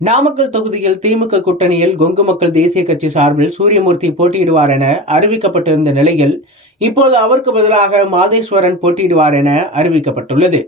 நாமக்கல் தொகுதியில் திமுக கூட்டணியில் கொங்கு மக்கள் தேசிய கட்சி சார்பில் சூரியமூர்த்தி போட்டியிடுவார் என அறிவிக்கப்பட்டிருந்த நிலையில் இப்போது அவருக்கு பதிலாக மாதேஸ்வரன் போட்டியிடுவார் என அறிவிக்கப்பட்டுள்ளது.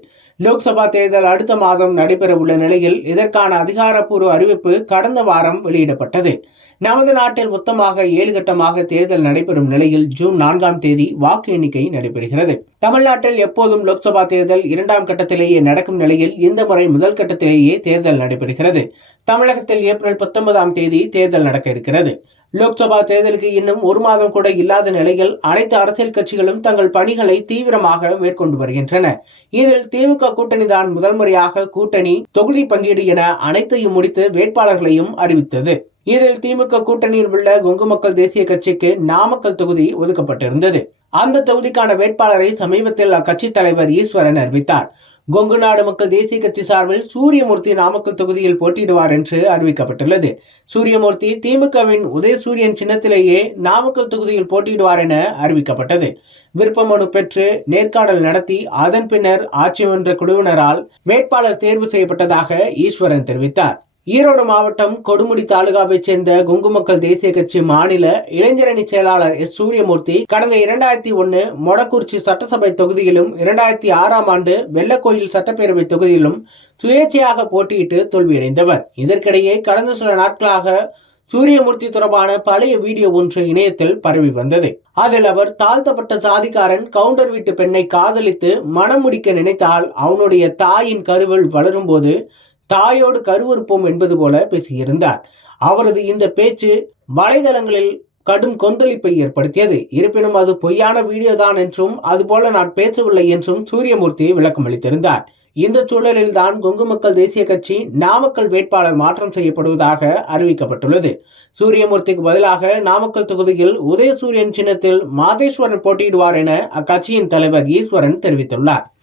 லோக்சபா தேர்தல் அடுத்த மாதம் நடைபெறவுள்ள நிலையில் இதற்கான அதிகாரப்பூர்வ அறிவிப்பு கடந்த வாரம் வெளியிடப்பட்டது. நமது நாட்டில் மொத்தமாக ஏழு கட்டமாக தேர்தல் நடைபெறும் நிலையில் ஜூன் நான்காம் தேதி வாக்கு எண்ணிக்கை நடைபெறுகிறது. தமிழ்நாட்டில் எப்போதும் லோக்சபா தேர்தல் இரண்டாம் கட்டத்திலேயே நடக்கும் நிலையில் இந்த முறை முதல் கட்டத்திலேயே தேர்தல் நடைபெறுகிறது. தமிழகத்தில் ஏப்ரல் பத்தொன்பதாம் தேதி தேர்தல் நடக்க இருக்கிறது. லோக்சபா தேர்தலுக்கு இன்னும் ஒரு மாதம் கூட இல்லாத நிலையில் அனைத்து அரசியல் கட்சிகளும் தங்கள் பணிகளை தீவிரமாக மேற்கொண்டு வருகின்றன. இதில் திமுக கூட்டணி தான் முதல் முறையாக கூட்டணி தொகுதி பங்கீடு என அனைத்தையும் முடித்து வேட்பாளர்களையும் அறிவித்தது. இதில் திமுக கூட்டணியில் உள்ள கொங்கு மக்கள் தேசிய கட்சிக்கு நாமக்கல் தொகுதி ஒதுக்கப்பட்டிருந்தது. அந்த தொகுதிக்கான வேட்பாளரை சமீபத்தில் அக்கட்சி தலைவர் ஈஸ்வரன் அறிவித்தார். கொங்கு நாடு மக்கள் தேசிய கட்சி சார்பில் சூரியமூர்த்தி நாமக்கல் தொகுதியில் போட்டியிடுவார் என்று அறிவிக்கப்பட்டுள்ளது. சூரியமூர்த்தி திமுகவின் உதயசூரியன் சின்னத்திலேயே நாமக்கல் தொகுதியில் போட்டியிடுவார் என அறிவிக்கப்பட்டது. விருப்ப மனு பெற்று நேர்காணல் நடத்தி அதன் பின்னர் ஆட்சி மன்ற குழுவினரால் வேட்பாளர் தேர்வு செய்யப்பட்டதாக ஈஸ்வரன் தெரிவித்தார். ஈரோடு மாவட்டம் கொடுமுடி தாலுகாவைச் சேர்ந்த குங்கு மக்கள் தேசிய கட்சி மாநில இளைஞரணி செயலாளர் எஸ். சூரியமூர்த்தி கடந்த இரண்டாயிரத்தி ஒன்னு மொடக்குறிச்சி சட்டசபை தொகுதியிலும் இரண்டாயிரத்தி ஆறாம் ஆண்டு வெள்ளக்கோயில் சட்டப்பேரவை தொகுதியிலும் சுயேட்சையாக போட்டியிட்டு தோல்வியடைந்தவர். இதற்கிடையே கடந்த சில நாட்களாக சூரியமூர்த்தி தொடர்பான பழைய வீடியோ ஒன்று இணையத்தில் பரவி வந்தது. அதில் அவர் தாழ்த்தப்பட்ட சாதிக்காரன் கவுண்டர் வீட்டு பெண்ணை காதலித்து மனம் முடிக்க நினைத்தால் அவனுடைய தாயின் கருவில் வளரும்போது தாயோடு கருவறுப்போம் என்பது போல பேசியிருந்தார். அவரது இந்த பேச்சு வலைதளங்களில் கடும் கொந்தளிப்பை ஏற்படுத்தியது. இருப்பினும் அது பொய்யான வீடியோ தான் என்றும் அதுபோல நான் பேசவில்லை என்றும் சூரியமூர்த்தி விளக்கம் அளித்திருந்தார் இந்த சூழலில் தான் கொங்கு மக்கள் தேசிய கட்சி நாமக்கல் வேட்பாளர் மாற்றம் செய்யப்படுவதாக அறிவிக்கப்பட்டுள்ளது. சூரியமூர்த்திக்கு பதிலாக நாமக்கல் தொகுதியில் உதயசூரியன் சின்னத்தில் மாதேஸ்வரன் போட்டியிடுவார் என அக்கட்சியின் தலைவர் ஈஸ்வரன் தெரிவித்துள்ளார்.